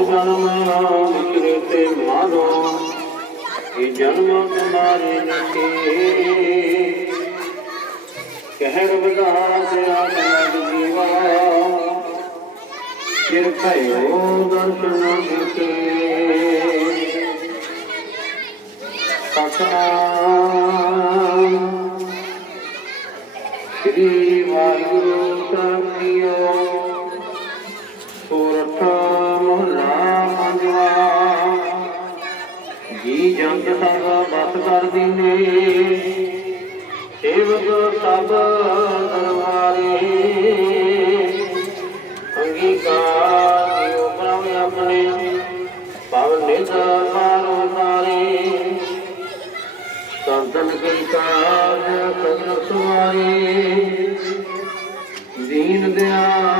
ਜਨਮ ਵਿਚਰੇ ਤੇ ਮਾਨੋ ਇਹ ਜਨਮ ਤੁਮਾਰੇ ਨਕੇ ਕਹਿਰ ਵਿਦਾਸ ਆਤਮਕ ਜੀਵਾ ਕਿਰ ਭਇਓ ਦਰਸ਼ਨ ਦਿੱਤੇ। ਸਤਨਾਮ। ਸ੍ਰੀ ਵਾਹਿਗੁਰੂ ਸਾਹਿਬ ਜੀਓ ਸੋਰਠ ਜੀ ਜੰਗ ਸਭ ਬਸ ਕਰ ਦੀਨੇ ਸੇਵਕ ਸਭ ਦਰਬਾਰੇ। ਅੰਗੀਕਾਰ ਦਿਓ ਪ੍ਰਭ ਆਪਣੇ ਪਵਨ ਨਿਤ ਮਾਰੋ ਤਾਰੇ ਸੰਤਨ ਕੀ ਕਾਜ ਕਦਰ ਸੁਮਾਰੇ। ਦੀਨ ਦਿਆ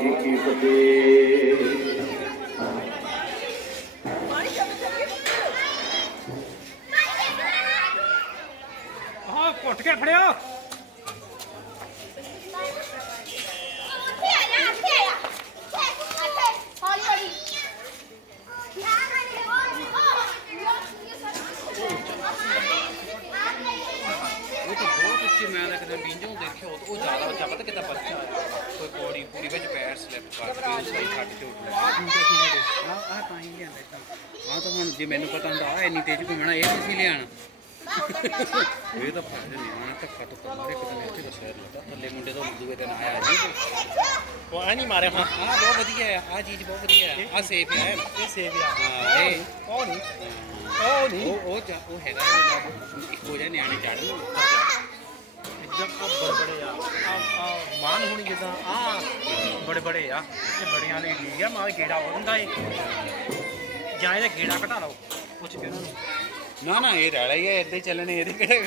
ਜੀ ਕੀ ਫਤਿਹ। ਆਹ ਘੁੱਟ ਕੇ ਫੜਿਓ ਉਹ ਤਾਂ ਬਹੁਤ ਉੱਚੀ ਮੈਂ ਤਾਂ ਕਦੇ ਬੀਂਜੋਂ ਦੇਖਿਆ ਉਹ ਉਹ ਜ਼ਿਆਦਾ ਉੱਚਾ ਪਤਾ ਕਿੱਦਾਂ ਬੱਚਾ ਕੋਈ ਪੌੜੀ ਪੂਰੀ ਵਿੱਚ ਪੈਰ ਸਲਿੱਪ ਕਰ ਕੇ ਲਈ ਖੱਟ ਝੋਟ ਲੱਗਾ ਆ ਆ ਤਾਂ ਹੀ ਲਿਆਂਦਾ ਤਾਂ ਆ ਤਾਂ ਹੁਣ ਜੇ ਮੈਨੂੰ ਪਤਾ ਹੁੰਦਾ ਆ ਇੰਨੀ ਤੇਜ਼ ਘੁੰਮਣਾ ਇਹ ਨਹੀਂ ਸੀ ਲਿਆਣਾ। ਇਹ ਤਾਂ ਫਾਇਦਾ ਨਹੀਂ ਆਣਾ ਧੱਕਾ ਤੋਂ ਮਾਰੇ ਕਿਤੇ ਮੈਂ ਇੱਥੇ ਦੱਸਿਆ ਲੱਗਾ ਥੱਲੇ ਮੁੰਡੇ ਤੋਂ ਦੂਏ ਦਿਨ ਆਇਆ ਜੀ ਉਹ ਆ ਨਹੀਂ ਮਾਰਿਆ ਹਾਂ ਆ ਬਹੁਤ ਵਧੀਆ ਆ ਆ ਚੀਜ਼ ਬਹੁਤ ਵਧੀਆ ਆ ਆ ਸੇਫ ਹੈ ਇਹ ਸੇਵ ਆ। ਹਾਂ ਇਹ ਉਹ ਨਹੀਂ ਉਹ ਨਹੀਂ। ਉਹ ਉਹ ਜਾ- ਉਹ ਹੈਗਾ ਇੱਕੋ ਜਿਹਾ ਨਿਆਣੇ ਚੜ੍ਹਨ। ਨੂੰ ਉੱਪਰ ਆ। ਬੜੇ ਬੜੇ ਆ ਆ ਮਾਨ ਹੋਣੀ ਜਿੱਦਾਂ ਆ ਬੜੇ ਬੜੇ ਆ। ਤੇ ਬੜਿਆਂ ਲਈ ਠੀਕ ਆ ਮਾਰ ਗੇੜਾ ਹੋ ਹੁੰਦਾ ਏ। ਜਾਂ ਇਹਦਾ ਗੇੜਾ ਘਟਾ ਲਓ। ਪੁੱਛ ਕੇ ਉਹਨਾਂ ਨੂੰ। ਨਾ ਨਾ, ਇਹ ਰੈਲਾ ਹੀ ਹੈ ਇੱਦਾਂ ਹੀ ਚੱਲਣੇ, ਇਹਦੇ ਕਿਹੜੇ